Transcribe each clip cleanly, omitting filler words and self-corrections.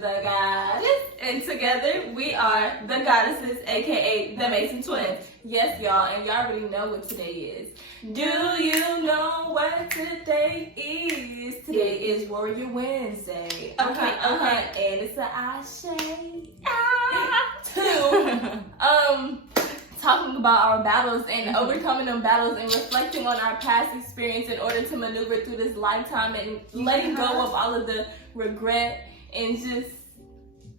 the Goddess, and together we are the Goddesses, aka the Mason Twins. Yes, y'all, and y'all already know what today is. Do you know what today is? Today is Warrior Wednesday. Okay, and it's an Ashe. Talking about our battles and overcoming them battles and reflecting on our past experience in order to maneuver through this lifetime and letting go of all of the regret and just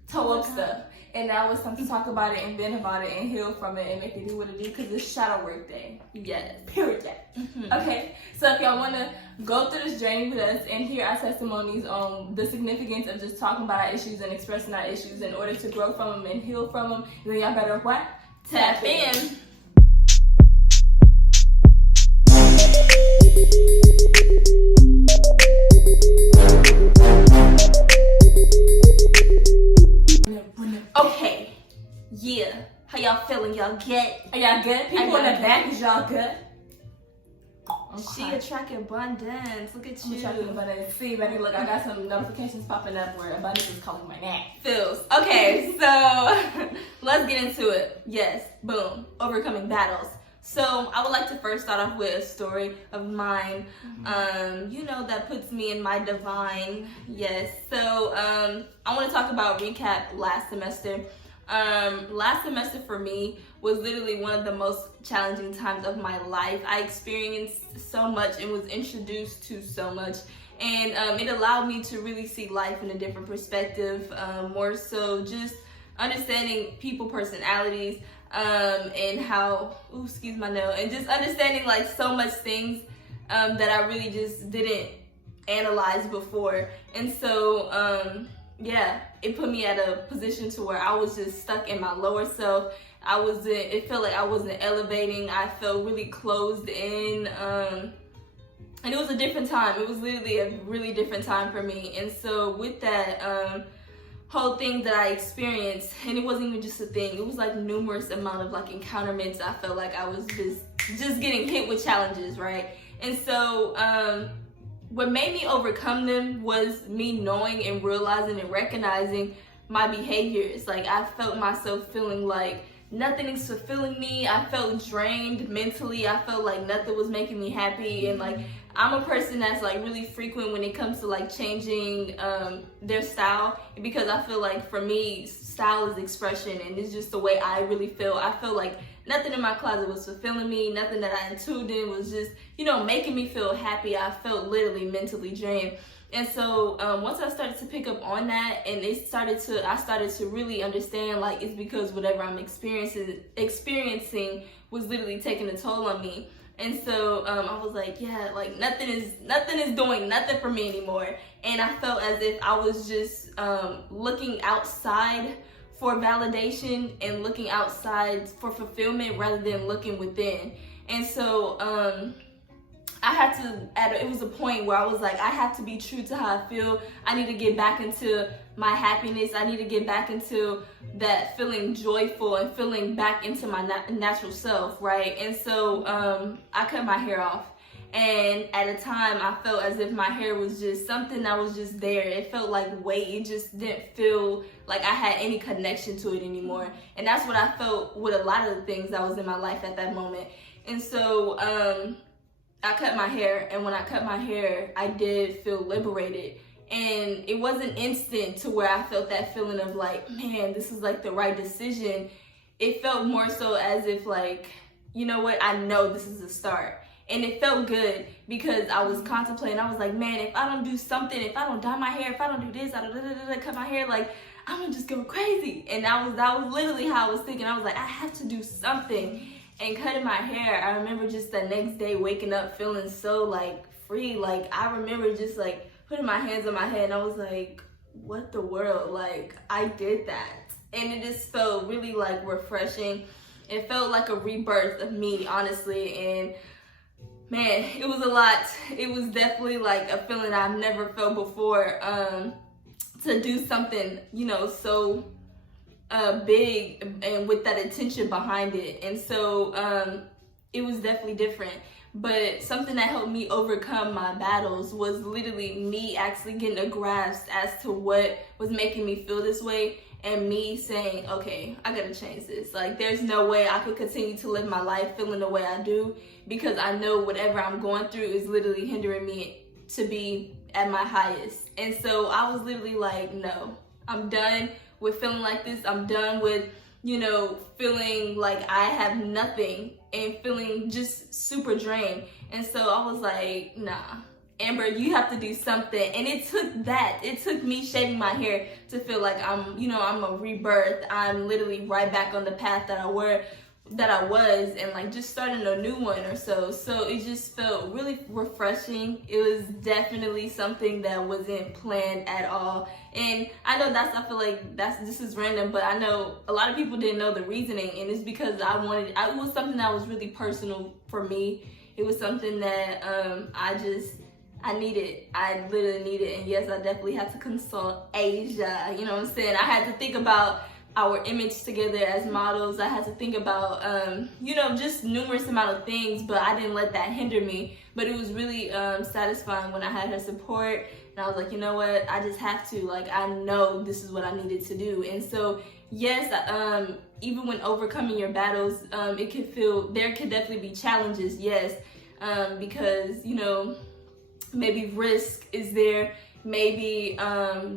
toe up stuff. And now it's time to talk about it and vent about it and heal from it and make it do what it do, because it's shadow work day. Yes, period. Okay, so if y'all want to go through this journey with us and hear our testimonies on the significance of just talking about our issues and expressing our issues in order to grow from them and heal from them, then y'all better what? Tap in. Okay, yeah. How y'all feeling? Y'all good? Are y'all good? People in the back, is y'all good? Okay. She attracting abundance. Look at you. Attracting abundance. See, baby, look, I got some notifications popping up where abundance is calling my name. Feels. Okay, so let's get into it. Yes, boom. Overcoming battles. So I would like to first start off with a story of mine, that puts me in my divine. Yes. So I want to talk about recap last semester. Last semester for me was literally one of the most challenging times of my life. I experienced so much and was introduced to so much, and it allowed me to really see life in a different perspective, more so just understanding people personalities, and how, excuse my nail, and just understanding like so much things that I really just didn't analyze before. And so it put me at a position to where I was just stuck in my lower self. It felt like I wasn't elevating. I felt really closed in, and it was a different time. It was literally a really different time for me. And so with that whole thing that I experienced, and it wasn't even just a thing, it was like numerous amount of like encounterments. I felt like I was just getting hit with challenges, right? And so what made me overcome them was me knowing and realizing and recognizing my behaviors. Like, I felt myself feeling like nothing is fulfilling me. I felt drained mentally. I felt like nothing was making me happy. And like, I'm a person that's like really frequent when it comes to like changing their style, because I feel like for me, style is expression, and it's just the way I really feel. I feel like nothing in my closet was fulfilling me. Nothing that I intuited in was just, making me feel happy. I felt literally mentally drained. And so once I started to pick up on that, and I started to really understand, like, it's because whatever I'm experiencing was literally taking a toll on me. And so I was like, yeah, like nothing is doing nothing for me anymore. And I felt as if I was just looking outside for validation and looking outside for fulfillment rather than looking within. And so it was a point where I was like, I have to be true to how I feel. I need to get back into my happiness. I need to get back into that feeling joyful and feeling back into my natural self, right? And so I cut my hair off. And at a time, I felt as if my hair was just something that was just there. It felt like weight. It just didn't feel like I had any connection to it anymore. And that's what I felt with a lot of the things that was in my life at that moment. And so I cut my hair. And when I cut my hair, I did feel liberated. And it wasn't instant to where I felt that feeling of like, man, this is like the right decision. It felt more so as if like, you know what, I know this is a start. And it felt good because I was contemplating. I was like, man, if I don't do something, if I don't dye my hair, if I don't do this, cut my hair, like, I'm gonna just go crazy. And that was literally how I was thinking. I was like, I have to do something. And cutting my hair, I remember just the next day waking up feeling so like free. Like, I remember just like putting my hands on my head, and I was like, what the world? Like, I did that. And it just felt really like refreshing. It felt like a rebirth of me, honestly. And man, it was a lot. It was definitely like a feeling I've never felt before, to do something, so big and with that attention behind it. And so it was definitely different. But something that helped me overcome my battles was literally me actually getting a grasp as to what was making me feel this way, and me saying, okay, I gotta change this. Like, there's no way I could continue to live my life feeling the way I do, because I know whatever I'm going through is literally hindering me to be at my highest. And so I was literally like, no, I'm done with feeling like this. I'm done with, you know, feeling like I have nothing and feeling just super drained. And so I was like, nah, Amber, you have to do something. And it took me shaving my hair to feel like I'm a rebirth. I'm literally right back on the path that I was, and like just starting a new one or so. So it just felt really refreshing. It was definitely something that wasn't planned at all. And I know I feel like this is random, but I know a lot of people didn't know the reasoning, and it's because it was something that was really personal for me. It was something that I needed. I literally needed. And yes, I definitely had to consult Asia. You know what I'm saying? I had to think about our image together as models. I had to think about, just numerous amount of things, but I didn't let that hinder me. But it was really satisfying when I had her support. And I was like, you know what? I just have to. Like, I know this is what I needed to do. And so, yes, even when overcoming your battles, there could definitely be challenges, yes, because, maybe risk is there, maybe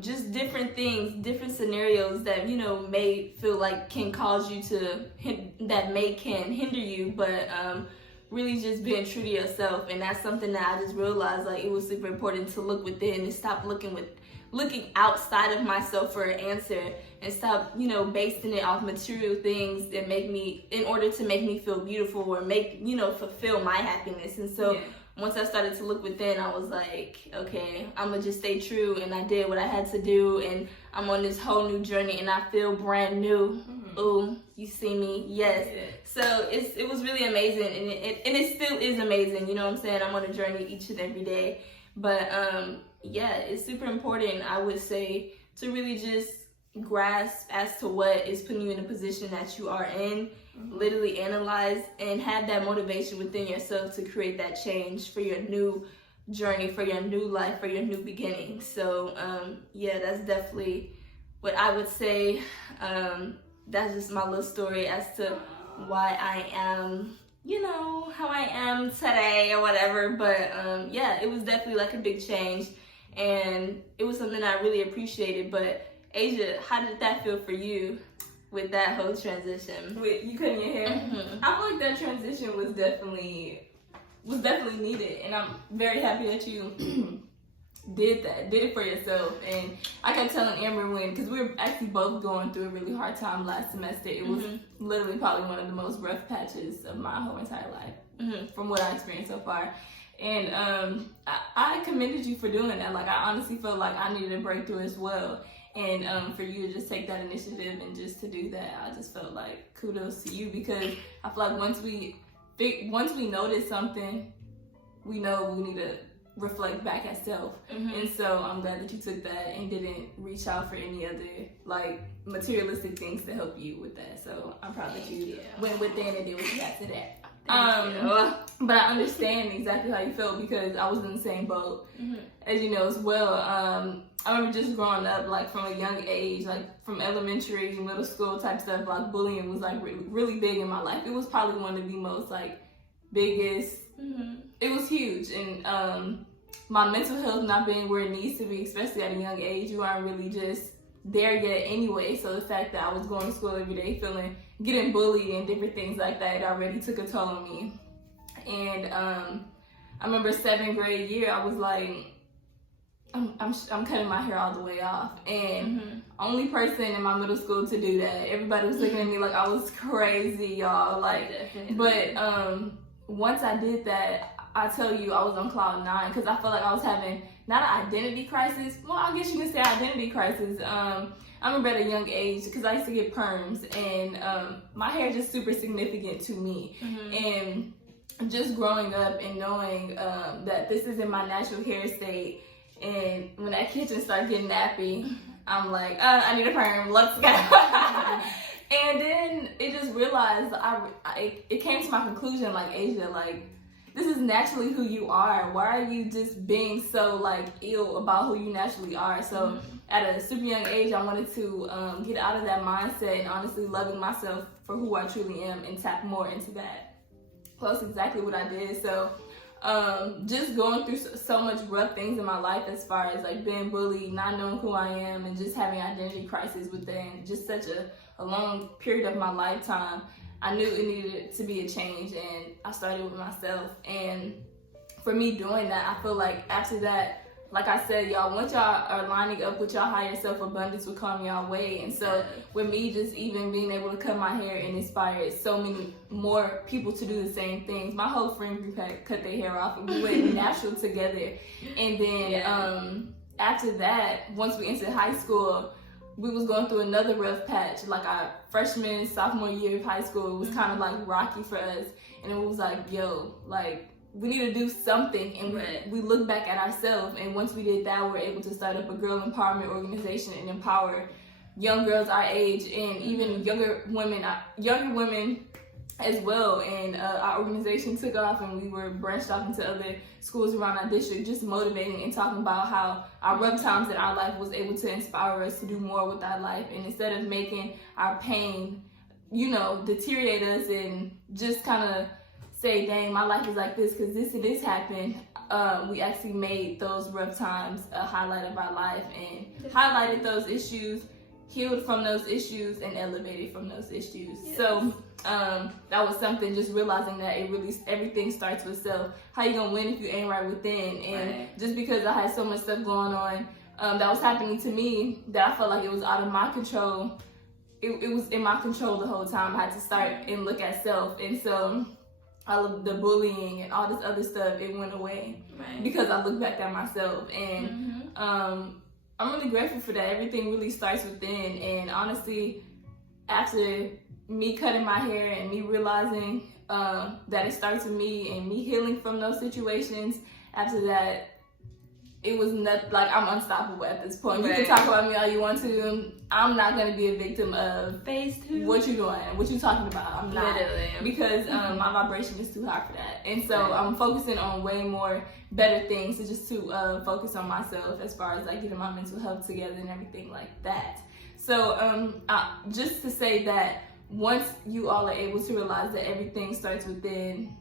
just different things, different scenarios that, may feel like can cause you can hinder you, but really just being true to yourself. And that's something that I just realized, like, it was super important to look within and stop looking outside of myself for an answer, and stop, basing it off material things that in order to make me feel beautiful or fulfill my happiness. And so once I started to look within, I was like, okay, I'm gonna just stay true. And I did what I had to do, and I'm on this whole new journey, and I feel brand new. Ooh, you see me? Yes. Yeah. So it was really amazing, and it still is amazing. You know what I'm saying? I'm on a journey each and every day. But it's super important, I would say, to really just grasp as to what is putting you in the position that you are in. Literally analyze and have that motivation within yourself to create that change for your new journey, for your new life, for your new beginning. So that's definitely what I would say. That's just my little story as to why I am, how I am today or whatever. But it was definitely like a big change, and it was something I really appreciated. But Asia, how did that feel for you with that whole transition? With you cutting your hair? I feel like that transition was definitely needed, and I'm very happy that you did it for yourself. And I kept telling Amber because we were actually both going through a really hard time last semester. It was literally probably one of the most rough patches of my whole entire life, from what I experienced so far. And I commended you for doing that. Like, I honestly felt like I needed a breakthrough as well. And for you to just take that initiative and just to do that, I just felt like kudos to you, because I feel like once we notice something, we know we need to reflect back at self. And so I'm glad that you took that and didn't reach out for any other like materialistic things to help you with that. So I'm proud that you went within and did what you had to that. But I understand exactly how you felt, because I was in the same boat as you know as well. I remember just growing up, like from a young age, like from elementary, middle school type stuff, like bullying was like really big in my life. It was probably one of the most like biggest, it was huge. And my mental health not being where it needs to be, especially at a young age, you aren't really just there yet anyway. So the fact that I was going to school every day getting bullied and different things like that, it already took a toll on me. And I remember 7th grade year, I was like, I'm cutting my hair all the way off, and only person in my middle school to do that. Everybody was looking at me like I was crazy, y'all. Like, but once I did that, I tell you, I was on cloud 9, because I felt like I was having not an identity crisis. Well, I guess you can say identity crisis. I remember at a young age, because I used to get perms, and my hair is just super significant to me. And just growing up and knowing that this isn't my natural hair state. And when that kitchen started getting nappy, I'm like, I need a perm, let's go. And then it just realized, it came to my conclusion, like, Asia, like, this is naturally who you are. Why are you just being so like ill about who you naturally are? So at a super young age, I wanted to get out of that mindset and honestly loving myself for who I truly am and tap more into that. Well, that's exactly what I did. So just going through so much rough things in my life, as far as like being bullied, not knowing who I am, and just having identity crisis within just such a long period of my lifetime. I knew it needed to be a change, and I started with myself. And for me doing that, I feel like after that, like I said, y'all, once y'all are lining up with y'all higher self, abundance will come y'all way. And so with me just even being able to cut my hair and inspired so many more people to do the same things, my whole friend group had cut their hair off, and we went natural together. And then after that, once we entered high school, we was going through another rough patch. Like our freshman, sophomore year of high school, it was kind of like rocky for us. And it was like, yo, like, we need to do something. And we look back at ourselves. And once we did that, we were able to start up a girl empowerment organization and empower young girls our age and even younger women as well. And our organization took off, and we were branched off into other schools around our district, just motivating and talking about how our rough times in our life was able to inspire us to do more with our life. And instead of making our pain, deteriorate us and just kind of say, dang, my life is like this because this and this happened, we actually made those rough times a highlight of our life and highlighted those issues, healed from those issues, and elevated from those issues. So that was something, just realizing that everything starts with self. How you gonna win if you ain't right within? And just because I had so much stuff going on that was happening to me that I felt like it was out of my control, it was in my control the whole time. I had to start and look at self. And so all of the bullying and all this other stuff, it went away because I looked back at myself. And I'm really grateful for that. Everything really starts within. And honestly, after me cutting my hair and me realizing that it starts with me and me healing from those situations, after that, it was not like I'm unstoppable at this point. You can talk about me all you want to. I'm not going to be a victim of phase 2. What you doing, what you talking about. I'm not. Literally. Because my vibration is too high for that. And so I'm focusing on way more better things, so just to focus on myself as far as like getting my mental health together and everything like that. So just to say that once you all are able to realize that everything starts within,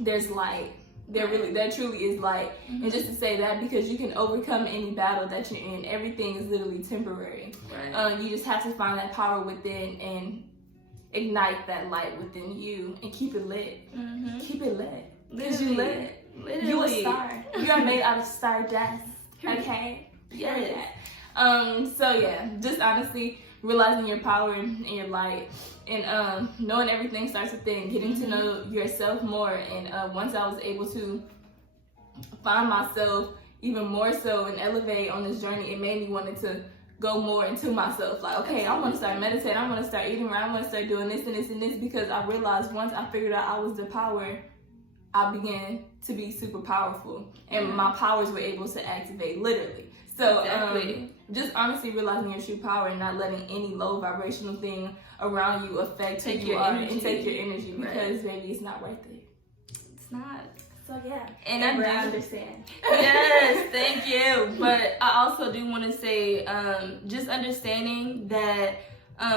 there's light. There truly is light. And just to say that, because you can overcome any battle that you're in, everything is literally temporary. You just have to find that power within and ignite that light within you and keep it lit. Keep it lit. Because you lit. Literally. You a star. You are made out of stardust. Okay? Yes. So yeah, just honestly realizing your power and your light, and knowing everything starts within, getting to know yourself more. And once I was able to find myself even more so and elevate on this journey, it made me want to go more into myself. Like, okay, I want to start meditating, I want to start eating right, I want to start doing this and this and this, because I realized once I figured out I was the power, I began to be super powerful, and my powers were able to activate, literally. So just honestly realizing your true power and not letting any low vibrational thing around you affect who you are and take your energy, because baby, it's not worth it. It's not. So yeah, and I understand. Yes, thank you. But I also do want to say, just understanding that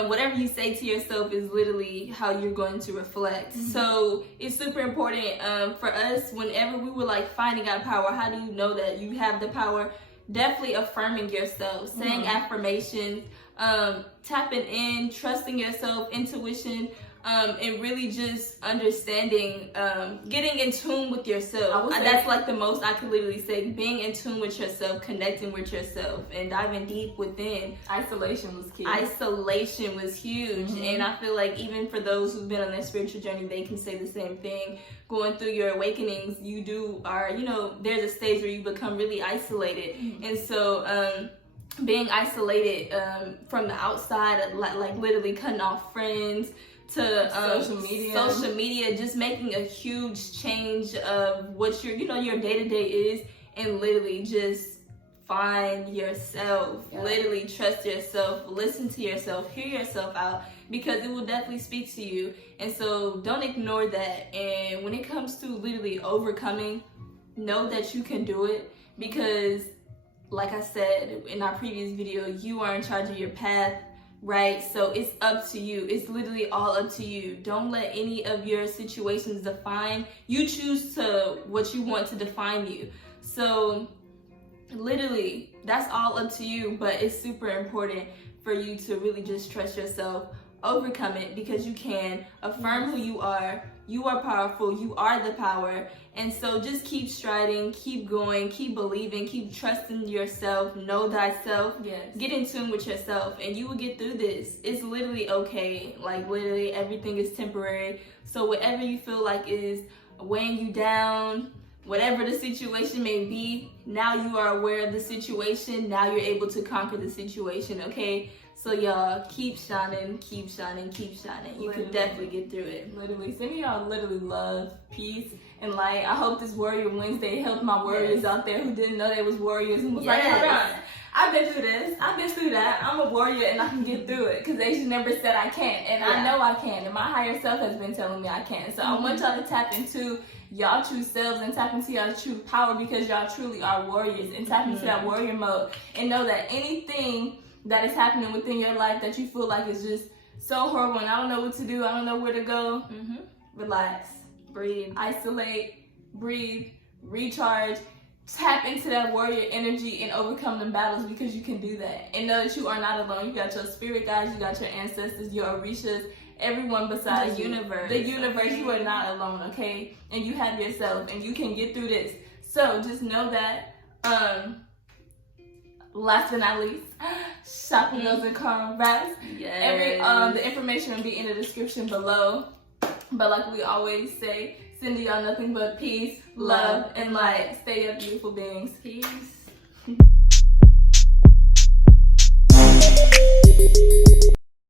whatever you say to yourself is literally how you're going to reflect. So it's super important for us, whenever we were like finding our power, how do you know that you have the power? Definitely affirming yourself, saying affirmations, tapping in, trusting yourself, intuition, and really just understanding, getting in tune with yourself. That's like the most I could literally say, being in tune with yourself, connecting with yourself, and diving deep within. Isolation was key. Isolation was huge. And I feel like even for those who've been on their spiritual journey, they can say the same thing. Going through your awakenings, there's a stage where you become really isolated. And so being isolated from the outside, like literally cutting off friends, to social media, just making a huge change of what your day-to-day is, and literally just find yourself, literally trust yourself, listen to yourself, hear yourself out, because it will definitely speak to you. And so don't ignore that. And when it comes to literally overcoming, know that you can do it, because like I said in our previous video, you are in charge of your path, right? So it's up to you. It's literally all up to you. Don't let any of your situations define you. Choose to what you want to define you. So literally that's all up to you, but it's super important for you to really just trust yourself, overcome it, because you can. Affirm who you are. You are powerful. You are the power. And so just keep striding, keep going, keep believing, keep trusting yourself. Know thyself. Yes. Get in tune with yourself, and you will get through this. It's literally okay. Like literally everything is temporary. So whatever you feel like is weighing you down, whatever the situation may be, now you are aware of the situation. Now you're able to conquer the situation, okay? So y'all, keep shining, keep shining, keep shining. You can definitely get through it. Literally, some of y'all literally love peace and light. I hope this Warrior Wednesday helped my warriors out there who didn't know they was warriors and was like, hold on, I've been through this, I've been through that. I'm a warrior and I can get through it, because Asia never said I can't, and I know I can, and my higher self has been telling me I can. So I want y'all to tap into y'all true selves and tap into y'all true power, because y'all truly are warriors, and tap into that warrior mode and know that anything that is happening within your life that you feel like is just so horrible and I don't know what to do, I don't know where to go, relax, breathe, isolate, breathe, recharge, tap into that warrior energy and overcome them battles, because you can do that. And know that you are not alone. You got your spirit guides, you got your ancestors, your orishas, everyone besides the universe. The universe, you are not alone, okay? And you have yourself, and you can get through this. So just know that. Last but not least, shopping those and car wraps. Yes. The information will be in the description below. But like we always say, sending y'all nothing but peace, love, and light. Stay up, beautiful beings. Peace.